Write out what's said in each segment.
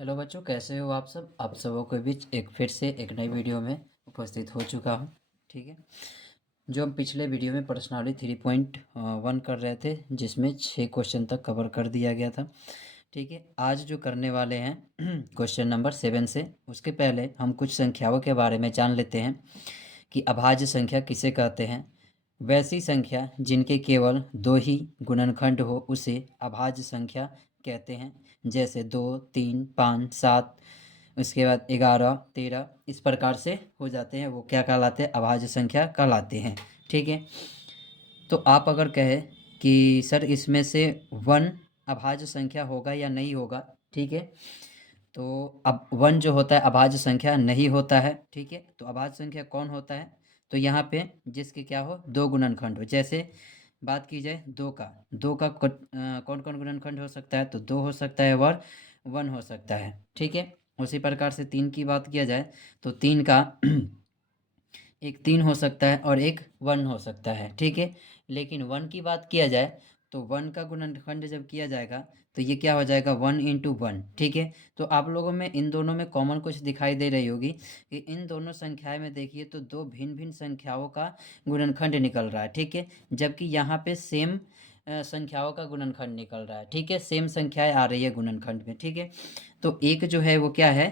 Hello बच्चों, कैसे हो आप सब। आप सबों के बीच फिर से एक नई वीडियो में उपस्थित हो चुका हूँ। ठीक है, जो हम पिछले वीडियो में पर्सनालिटी 3.1 कर रहे थे, जिसमें 6 क्वेश्चन तक कवर कर दिया गया था। ठीक है, आज जो करने वाले हैं क्वेश्चन नंबर 7 से, उसके पहले हम कुछ संख्याओं के बारे में जान लेते हैं कि अभाज्य संख्या किसे कहते हैं। वैसी संख्या जिनके केवल दो ही गुणनखंड हो उसे अभाज्य संख्या कहते हैं। जैसे 2, 3, 5, 7, उसके बाद 11, 13, इस प्रकार से हो जाते हैं, वो क्या कहलाते हैं, अभाज्य संख्या कहलाते हैं। ठीक है, तो आप अगर कहें कि सर इसमें से 1 अभाज्य संख्या होगा या नहीं होगा। ठीक है, तो अब 1 जो होता है अभाज्य संख्या नहीं होता है। ठीक है, तो अभाज्य संख्या कौन होता है, तो यहाँ पे जिसके क्या हो, दो गुणनखंड हो। जैसे बात की जाए दो का कौन कौन गुणनखंड हो सकता है, तो 2 हो सकता है और 1 हो सकता है। ठीक है, उसी प्रकार से 3 की बात किया जाए तो 3 का एक 3 हो सकता है और एक 1 हो सकता है। ठीक है, लेकिन 1 की बात किया जाए तो 1 का गुणनखंड जब किया जाएगा तो ये क्या हो जाएगा, 1 × 1। ठीक है, तो आप लोगों में इन दोनों में कॉमन कुछ दिखाई दे रही होगी कि इन दोनों संख्याएं में देखिए तो दो भिन्न भिन्न संख्याओं का गुणनखंड निकल रहा है। ठीक है, जबकि यहाँ पे सेम संख्याओं का गुणनखंड निकल रहा है। ठीक है, सेम संख्याएं आ रही है गुणनखंड में। ठीक है, तो एक जो है वो क्या है,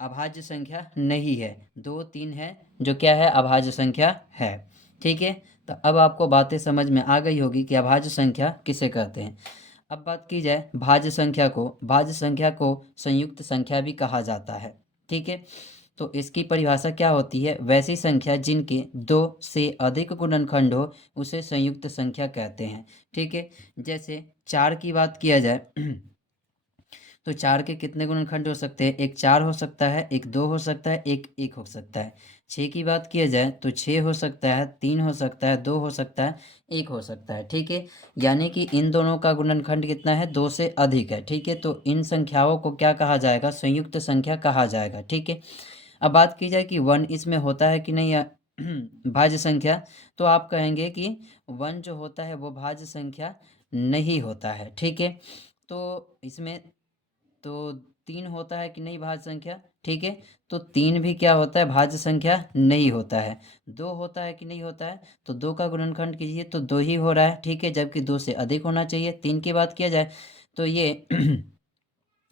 अभाज्य संख्या नहीं है। 2, 3 है जो क्या है, अभाज्य संख्या है। ठीक है, तो अब आपको बातें समझ में आ गई होगी कि अभाज्य संख्या किसे कहते हैं। अब बात की जाए भाज्य संख्या को संयुक्त संख्या भी कहा जाता है। ठीक है, तो इसकी परिभाषा क्या होती है, वैसी संख्या जिनके 2 से अधिक गुणनखंड हो उसे संयुक्त संख्या कहते हैं। ठीक है, जैसे 4 की बात किया जाए तो 4 के कितने गुणनखंड हो सकते हैं, एक 4 हो सकता है, एक 2 हो सकता है, एक 1 हो सकता है। 6 की बात किया जाए तो 6 हो सकता है, 3 हो सकता है, 2 हो सकता है, 1 हो सकता है। ठीक है, यानी कि इन दोनों का गुणनखंड कितना है, 2 से अधिक है। ठीक है, तो इन संख्याओं को क्या कहा जाएगा, संयुक्त संख्या कहा जाएगा। ठीक है, अब बात की जाए कि 1 इसमें होता है कि नहीं भाज्य संख्या, तो आप कहेंगे कि 1 जो होता है वो भाज्य संख्या नहीं होता है। ठीक है, तो इसमें तो 3 होता है कि नहीं भाज्य संख्या। ठीक है, तो 3 भी क्या होता है, भाज्य संख्या नहीं होता है। 2 होता है कि नहीं होता है, तो 2 का गुणनखंड कीजिए तो 2 ही हो रहा है। ठीक है, जबकि 2 से अधिक होना चाहिए। 3 की बात किया जाए तो ये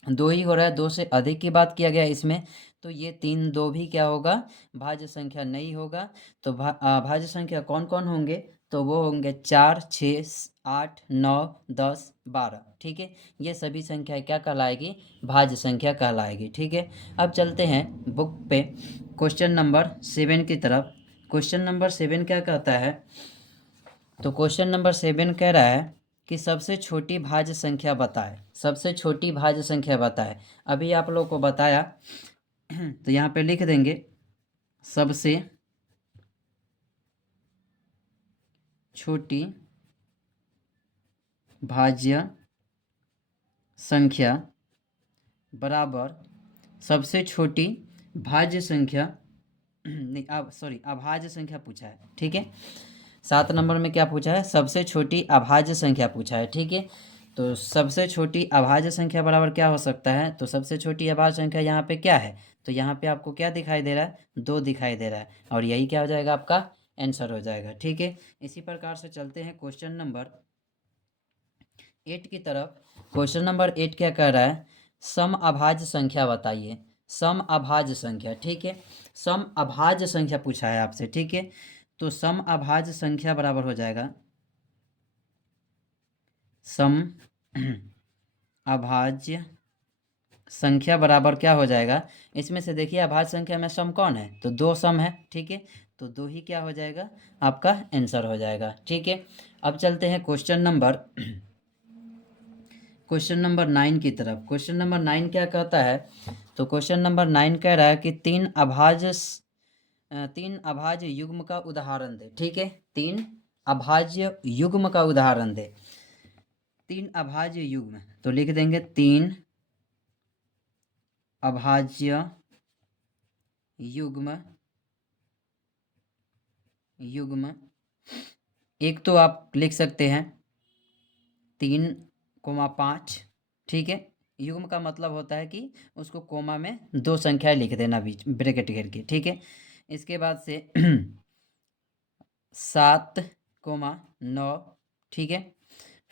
2 ही हो रहा है। 2 से अधिक की बात किया गया इसमें, तो ये 3, 2 भी क्या होगा, भाज्य संख्या नहीं होगा। तो भाज्य संख्या कौन कौन होंगे, तो वो होंगे 4, 6, 8, 9, 10, 12। ठीक है, ये सभी संख्याएं क्या कहलाएगी, भाज्य संख्या कहलाएगी। ठीक है, अब चलते हैं बुक पे क्वेश्चन नंबर 7 की तरफ। क्वेश्चन नंबर 7 क्या कहता है, तो क्वेश्चन नंबर 7 कह रहा है कि सबसे छोटी भाज्य संख्या बताए। सबसे छोटी भाज्य संख्या बताए, अभी आप लोग को बताया तो यहाँ पे लिख देंगे सबसे छोटी भाज्य संख्या बराबर सबसे छोटी भाज्य संख्या नहीं, अब सॉरी, अभाज्य संख्या पूछा है। ठीक है, 7 नंबर में क्या पूछा है, सबसे छोटी अभाज्य संख्या पूछा है। ठीक है, तो सबसे छोटी अभाज्य संख्या बराबर क्या हो सकता है, तो सबसे छोटी अभाज्य संख्या यहाँ पे क्या है, तो यहाँ पे आपको क्या दिखाई दे रहा है, 2 दिखाई दे रहा है, और यही क्या हो जाएगा, आपका आंसर हो जाएगा। ठीक है, इसी प्रकार से चलते हैं क्वेश्चन नंबर 8 की तरफ। क्वेश्चन नंबर 8 क्या कह रहा है, सम अभाज्य संख्या बताइए। सम अभाज्य संख्या, ठीक है, सम अभाज्य संख्या पूछा है आपसे। ठीक है, तो सम अभाज्य संख्या बराबर हो जाएगा सम अभाज्य संख्या बराबर क्या हो जाएगा, इसमें से देखिए अभाज्य संख्या में सम कौन है, तो 2 सम है। ठीक है, तो 2 ही क्या हो जाएगा, आपका आंसर हो जाएगा। ठीक है, अब चलते हैं क्वेश्चन नंबर 9 की तरफ। क्वेश्चन नंबर 9 क्या कहता है, तो क्वेश्चन नंबर 9 कह रहा है कि तीन अभाज्य युग्म का उदाहरण दे। ठीक है, 3 अभाज्य युग्म का उदाहरण दे। 3 अभाज्य युग्म, तो लिख देंगे 3 अभाज्य युग्म। युग्म एक तो आप लिख सकते हैं 3, 5। ठीक है, युग्म का मतलब होता है कि उसको कोमा में दो संख्याएं लिख देना बीच ब्रैकेट घेर के, ठीक है। इसके बाद से 7,9, ठीक है।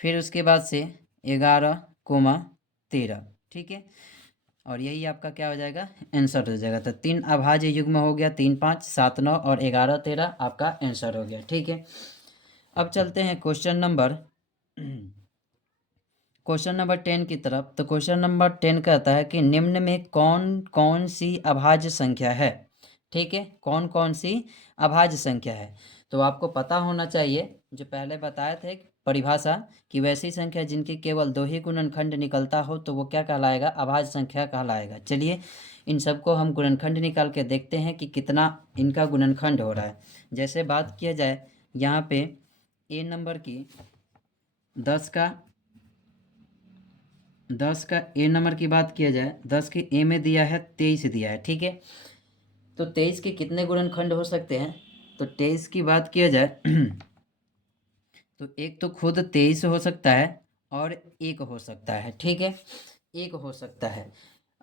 फिर उसके बाद से 11,13, ठीक है। और यही आपका क्या हो जाएगा, आंसर हो जाएगा। तो 3 अभाज्य युग्म हो गया, 3, 5, 7, 9 और 11, 13 आपका आंसर हो गया, ठीक है। अब चलते हैं क्वेश्चन नंबर 10 की तरफ। तो क्वेश्चन नंबर 10 कहता है कि निम्न में कौन कौन सी अभाज्य संख्या है, ठीक है। कौन कौन सी अभाज्य संख्या है, तो आपको पता होना चाहिए, जो पहले बताए थे परिभाषा, कि वैसी संख्या जिनके केवल 2 ही गुणनखंड निकलता हो तो वो क्या कहलाएगा, अभाज्य संख्या कहलाएगा। चलिए इन सबको हम गुणनखंड निकाल के देखते हैं कि कितना इनका गुणनखंड हो रहा है। जैसे बात किया जाए यहाँ पे ए नंबर की 10 का ए नंबर की बात किया जाए, 10 के ए में दिया है 23 दिया है, ठीक है। तो 23 के कितने गुणनखंड हो सकते हैं, तो 23 की बात किया जाए तो एक तो खुद 23 हो सकता है और एक हो सकता है, ठीक है। एक हो सकता है।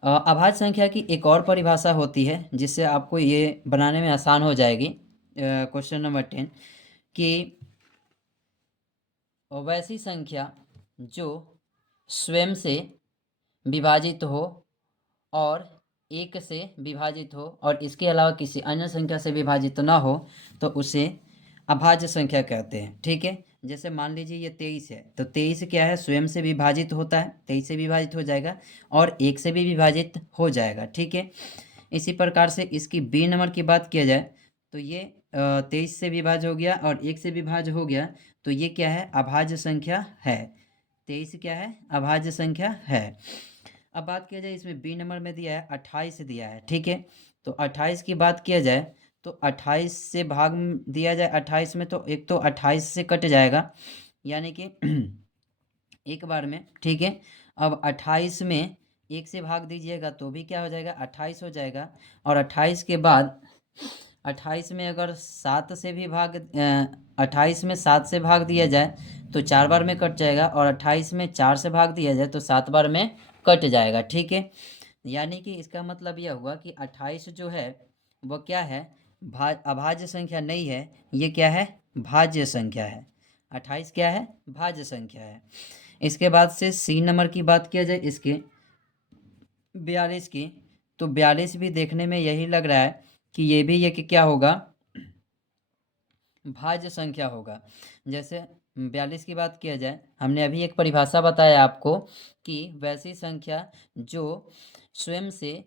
अभाज्य संख्या की एक और परिभाषा होती है जिससे आपको ये बनाने में आसान हो जाएगी। क्वेश्चन नंबर 10 कि वैसी संख्या जो स्वयं से विभाजित हो और एक से विभाजित हो और इसके अलावा किसी अन्य संख्या से विभाजित ना हो तो उसे अभाज्य संख्या कहते हैं, ठीक है। जैसे मान लीजिए ये 23 है, तो 23 क्या है, स्वयं से विभाजित होता है, 23 से विभाजित हो जाएगा और एक से भी विभाजित हो जाएगा, ठीक है। इसी प्रकार से इसकी बी नंबर की बात किया जाए तो ये 23 से विभाज्य हो गया और एक से विभाज्य हो गया, तो ये क्या है, अभाज्य संख्या है। 23 क्या है, अभाज्य संख्या है। अब बात किया जाए इसमें बी नंबर में दिया है 28 दिया है, ठीक है। तो 28 की बात किया जाए तो 28 से भाग दिया जाए 28 में, तो एक तो 28 से कट जाएगा यानी कि एक बार में, ठीक है। अब 28 में एक से भाग दीजिएगा तो भी क्या हो जाएगा, 28 हो जाएगा। और 28 के बाद 28 में अगर 7 से भी 28 में 7 से भाग दिया जाए तो 4 बार में कट जाएगा और 28 में 4 से भाग दिया जाए तो 7 बार में कट जाएगा, ठीक है। यानी कि इसका मतलब यह हुआ कि 28 जो है वो क्या है, अभाज्य संख्या नहीं है, ये क्या है, भाज्य संख्या है। 28 क्या है, भाज्य संख्या है। इसके बाद से सी नंबर की बात किया जाए इसके 42 की, तो 42 भी देखने में यही लग रहा है कि ये भी ये कि क्या होगा, भाज्य संख्या होगा। जैसे 42 की बात किया जाए, हमने अभी एक परिभाषा बताया आपको कि वैसी संख्या जो स्वयं से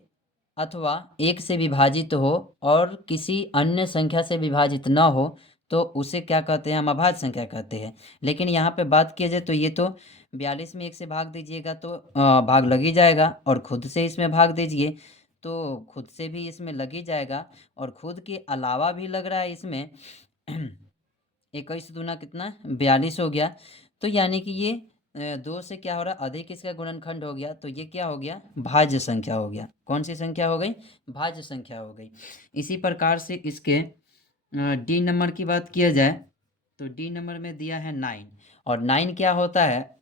अथवा एक से विभाजित हो और किसी अन्य संख्या से विभाजित ना हो तो उसे क्या कहते हैं, हम अभाज्य संख्या कहते हैं। लेकिन यहाँ पे बात किया जाए तो ये तो 42 में एक से भाग दीजिएगा तो भाग लग ही जाएगा, और खुद से इसमें भाग दीजिए तो खुद से भी इसमें लग ही जाएगा, और खुद के अलावा भी लग रहा है इसमें 21 दूना कितना, 42 हो गया। तो यानी कि ये 2 से क्या हो रहा है, अधिक इसका गुणनखंड हो गया, तो ये क्या हो गया, भाज्य संख्या हो गया। कौन सी संख्या हो गई, भाज्य संख्या हो गई। इसी प्रकार से इसके डी नंबर की बात किया जाए तो डी नंबर में दिया है 9, और 9 क्या होता है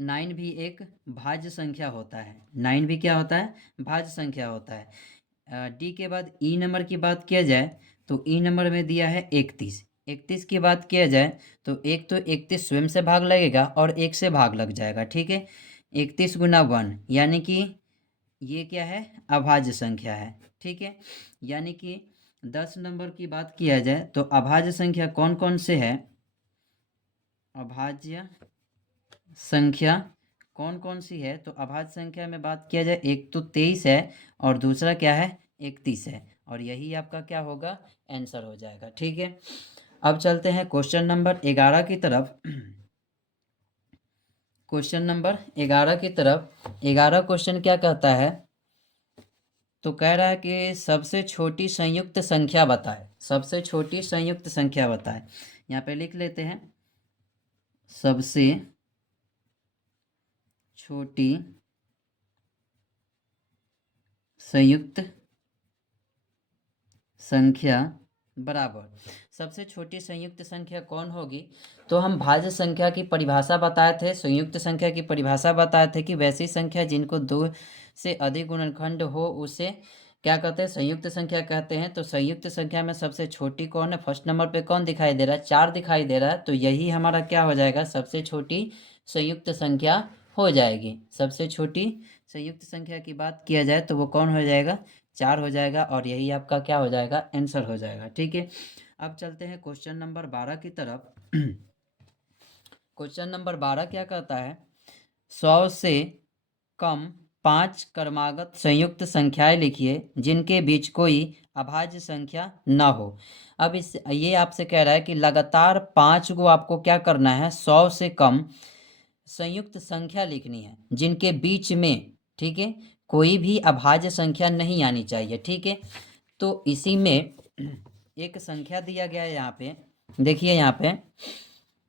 9 भी एक भाज्य संख्या होता है। 9 भी क्या होता है, भाज्य संख्या होता है। डी के बाद ई नंबर की बात किया जाए तो ई नंबर में दिया है 31। 31 की बात किया जाए तो एक तो 31 स्वयं से भाग लगेगा और एक से भाग लग जाएगा, ठीक है। 31 गुना 1 यानी कि ये क्या है, अभाज्य संख्या है, ठीक है। यानी कि 10 नंबर की बात किया जाए तो अभाज्य संख्या कौन कौन से है, अभाज्य संख्या कौन कौन सी है, तो अभाज्य संख्या में बात किया जाए एक तो 23 है और दूसरा क्या है, 31 है, और यही आपका क्या होगा, आंसर हो जाएगा, ठीक है। अब चलते हैं क्वेश्चन नंबर 11 की तरफ। क्वेश्चन नंबर 11 की तरफ 11 क्वेश्चन क्या कहता है, तो कह रहा है कि सबसे छोटी संयुक्त संख्या बताए, सबसे छोटी संयुक्त संख्या बताए। यहाँ पे लिख लेते हैं, सबसे छोटी संयुक्त संख्या बराबर सबसे छोटी संयुक्त संख्या कौन होगी? तो हम भाज्य संख्या की परिभाषा बताए थे, संयुक्त संख्या की परिभाषा बताए थे कि वैसी संख्या जिनको 2 से अधिक गुणनखंड हो उसे क्या कहते हैं? संयुक्त संख्या कहते हैं। तो संयुक्त संख्या में सबसे छोटी कौन है? फर्स्ट नंबर पे कौन दिखाई दे रहा है? 4 दिखाई दे रहा है। तो यही हमारा क्या हो जाएगा? सबसे छोटी संयुक्त संख्या हो जाएगी। सबसे छोटी संयुक्त संख्या की बात किया जाए तो वो कौन हो जाएगा? 4 हो जाएगा, और यही आपका क्या हो जाएगा? आंसर हो जाएगा। ठीक है, अब चलते हैं क्वेश्चन नंबर 12 की तरफ। क्वेश्चन नंबर 12 क्या कहता है? 100 से कम 5 क्रमागत संयुक्त संख्याएं लिखिए जिनके बीच कोई अभाज्य संख्या न हो। अब ये आपसे कह रहा है कि लगातार 5 को आपको क्या करना है? 100 से कम संयुक्त संख्या लिखनी है जिनके बीच में, ठीक है, कोई भी अभाज्य संख्या नहीं आनी चाहिए। ठीक है, तो इसी में एक संख्या दिया गया है यहाँ पे, देखिए यहाँ पे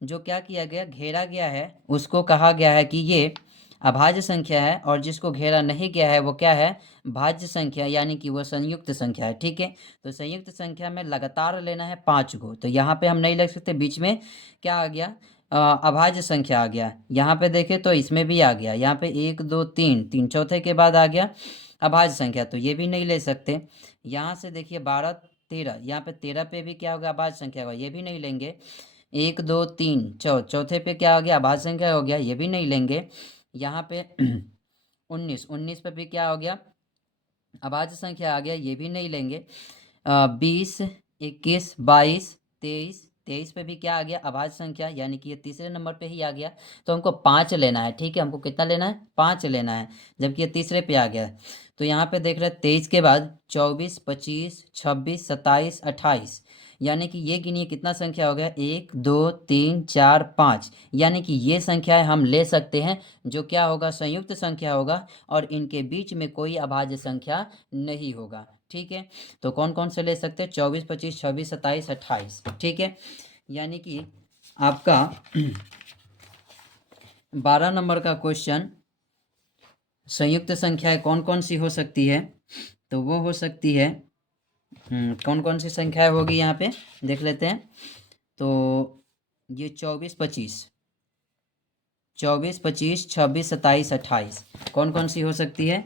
जो क्या किया गया, घेरा गया है, उसको कहा गया है कि ये अभाज्य संख्या है, और जिसको घेरा नहीं गया है वो क्या है? भाज्य संख्या, यानी कि वो संयुक्त संख्या है। ठीक है, तो संयुक्त संख्या में लगातार लेना है 5 को, तो यहाँ पे हम नहीं लिख सकते, बीच में क्या आ गया? अभाज्य संख्या आ गया। यहाँ पे देखें तो इसमें भी आ गया, यहाँ पे 1 2 3, 3 चौथे के बाद आ गया अभाज्य संख्या, तो ये भी नहीं ले सकते। यहाँ से देखिए 12 13, यहाँ पे 13 पे भी क्या होगा? अभाज्य संख्या होगा, ये भी नहीं लेंगे। 1 2 3 चौथे पे क्या आ गया? अभाज्य संख्या हो गया, ये भी नहीं लेंगे। यहाँ पे 19 पे भी क्या हो गया? अभाज्य संख्या आ गया, ये भी नहीं लेंगे। 20 21 22 23 पे भी क्या आ गया? अभाज्य संख्या, यानी कि ये तीसरे नंबर पे ही आ गया। तो हमको 5 लेना है। ठीक है, हमको कितना लेना है? 5 लेना है, जबकि ये तीसरे पे आ गया। तो यहाँ पे देख रहे हैं 23 के बाद 24 25 26 27 28, यानी कि ये गिनिए कितना संख्या हो गया? 1 2 3 4 5, यानी कि ये संख्याएं हम ले सकते हैं जो क्या होगा? संयुक्त संख्या होगा, और इनके बीच में कोई अभाज्य संख्या नहीं होगा। ठीक है, तो कौन कौन से ले सकते हैं? 24 25 26 27 28। ठीक है, यानी कि आपका 12 नंबर का क्वेश्चन, संयुक्त संख्याएं कौन कौन सी हो सकती है? तो वो हो सकती है, कौन कौन सी संख्याएं होगी यहाँ पे देख लेते हैं। तो ये 24 25 26 27 28 कौन कौन सी हो सकती है?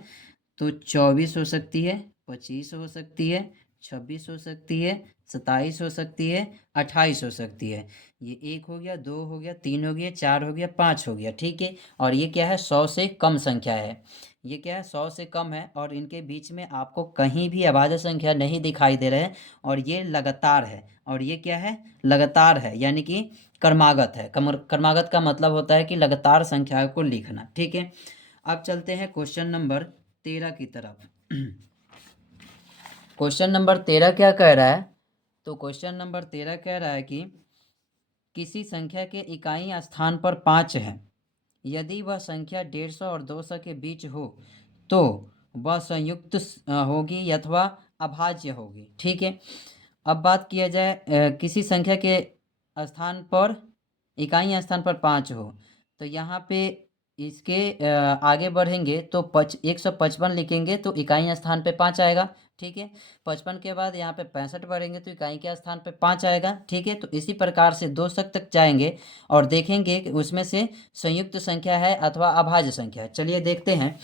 तो 24 हो सकती है, 25 हो सकती है, 26 हो सकती है, 27 हो सकती है, 28 हो सकती है। ये 1 हो गया, 2 हो गया, 3 हो गया, 4 हो गया, 5 हो गया। ठीक है, और ये क्या है? 100 से कम संख्या है। ये क्या है? 100 से कम है, और इनके बीच में आपको कहीं भी अभाज्य संख्या नहीं दिखाई दे रहे हैं, और ये लगातार है। और ये क्या है? लगातार है, यानी कि क्रमागत है। क्रमागत का मतलब होता है कि लगातार संख्या को लिखना। ठीक है, अब चलते हैं क्वेश्चन नंबर 13 की तरफ। क्वेश्चन नंबर 13 क्या कह रहा है? तो क्वेश्चन नंबर 13 कह रहा है कि किसी संख्या के इकाई स्थान पर 5 है, यदि वह संख्या 150 और 200 के बीच हो तो वह संयुक्त होगी अथवा अभाज्य होगी। ठीक है, अब बात किया जाए किसी संख्या के स्थान पर, इकाई स्थान पर 5 हो, तो यहाँ पे इसके आगे बढ़ेंगे तो 155 लिखेंगे तो इकाई स्थान पे 5 आएगा। ठीक है, 55 के बाद यहाँ पे 65 बढ़ेंगे तो इकाई के स्थान पे 5 आएगा। ठीक है, तो इसी प्रकार से 200 तक जाएंगे और देखेंगे कि उसमें से संयुक्त संख्या है अथवा अभाज्य संख्या है। चलिए देखते हैं।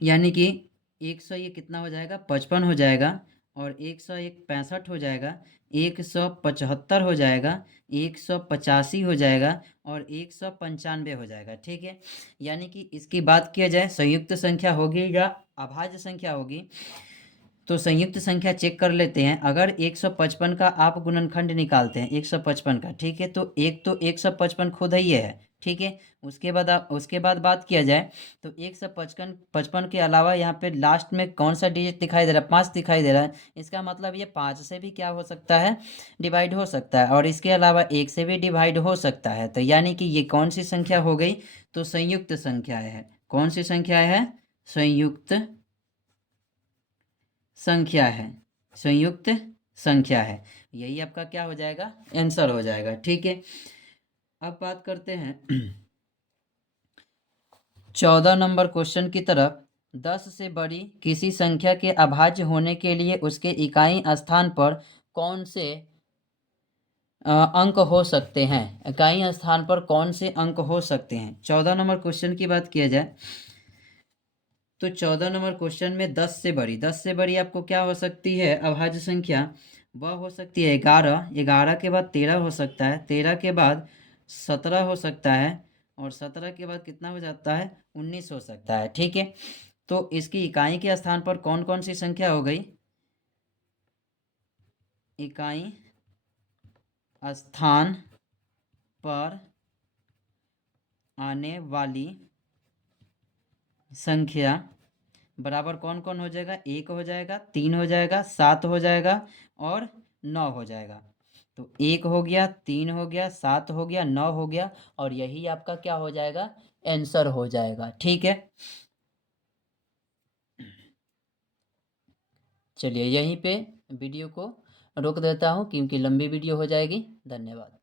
यानी कि 100 ये कितना हो जाएगा? 55 हो जाएगा, और 101 65 हो जाएगा, 175 हो जाएगा, 185 हो जाएगा, और 195 हो जाएगा। ठीक है, यानी कि इसकी बात किया जाए संयुक्त संख्या होगी या अभाज्य संख्या होगी, तो संयुक्त संख्या चेक कर लेते हैं। अगर 155 का आप गुणनखंड निकालते हैं 155 का, ठीक है, तो 155 खुद ही है। ठीक है, उसके बाद बात किया जाए तो 155 के अलावा यहाँ पे लास्ट में कौन सा डिजिट दिखाई दे रहा है? 5 दिखाई दे रहा है। इसका मतलब ये 5 से भी क्या हो सकता है? डिवाइड हो सकता है, और इसके अलावा 1 से भी डिवाइड हो सकता है। तो यानी कि ये कौन सी संख्या हो गई? तो संयुक्त संख्या है। कौन सी संख्या है? संयुक्त संख्या है। संयुक्त संख्या है, यही आपका क्या हो जाएगा? आंसर हो जाएगा। ठीक है, अब बात करते हैं 14 नंबर क्वेश्चन की तरफ। 10 से बड़ी किसी संख्या के अभाज्य होने के लिए उसके इकाई स्थान पर कौन से अंक हो सकते हैं, इकाई स्थान पर कौन से अंक हो सकते हैं। 14 नंबर क्वेश्चन की बात किया जाए तो 14 नंबर क्वेश्चन में 10 से बड़ी आपको क्या हो सकती है अभाज्य संख्या, वह हो सकती है 11, 11 के बाद 13 हो सकता है, 13 के बाद 17 हो सकता है, और 17 के बाद कितना हो जाता है 19 हो सकता है। ठीक है, तो इसकी इकाई के स्थान पर कौन कौन सी संख्या हो गई, इकाई स्थान पर आने वाली संख्या बराबर कौन कौन हो जाएगा, 1 हो जाएगा, 3 हो जाएगा, 7 हो जाएगा और 9 हो जाएगा। तो 1 हो गया, 3 हो गया, 7 हो गया, 9 हो गया, और यही आपका क्या हो जाएगा, आंसर हो जाएगा। ठीक है, चलिए यहीं पे वीडियो को रोक देता हूँ क्योंकि लंबी वीडियो हो जाएगी। धन्यवाद।